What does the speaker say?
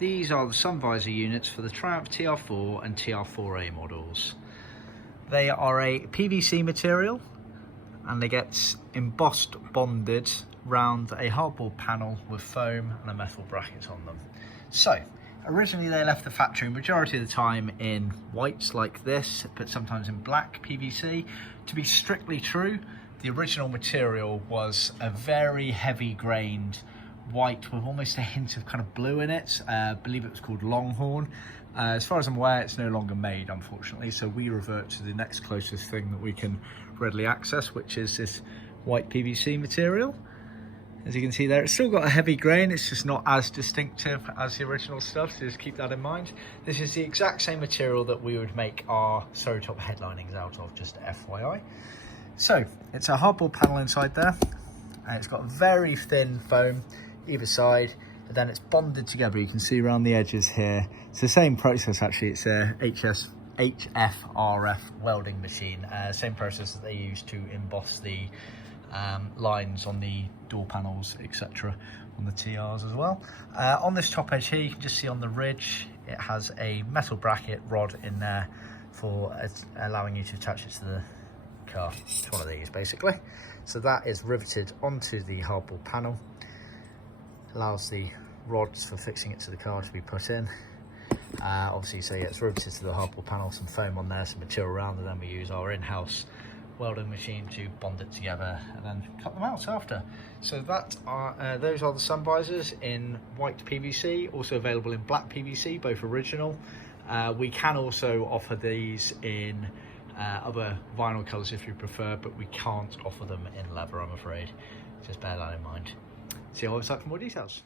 These are the Sun Visor units for the Triumph TR4 and TR4A models. They are a PVC material and they get embossed, bonded round a hardboard panel with foam and a metal bracket on them. So, originally they left the factory majority of the time in whites like this, but sometimes in black PVC. To be strictly true, the original material was a very heavy grained white with almost a hint of kind of blue in it. I believe it was called Longhorn. As far as I'm aware, it's no longer made, unfortunately, so we revert to the next closest thing that we can readily access, which is this white PVC material. As you can see there, it's still got a heavy grain, it's just not as distinctive as the original stuff, so just keep that in mind. This is the exact same material that we would make our Top headlinings out of, just FYI. So, it's a hardboard panel inside there, and it's got very thin foam either side, and then it's bonded together. You can see around the edges here. It's the same process actually, it's a HFRF welding machine, same process that they use to emboss the lines on the door panels, etc., on the TRs as well. On this top edge here, you can just see on the ridge, it has a metal bracket rod in there for allowing you to attach it to the car. It's one of these basically. So that is riveted onto the hardboard panel, allows the rods for fixing it to the car to be put in. Obviously, so yeah, it's riveted to the hardboard panel, some foam on there, some material around, and then we use our in-house welding machine to bond it together and then cut them out after. So that are those are the Sun Visors in white PVC, also available in black PVC, both original. We can also offer these in other vinyl colours if you prefer, but we can't offer them in leather, I'm afraid. Just bear that in mind. See you on the website for more details.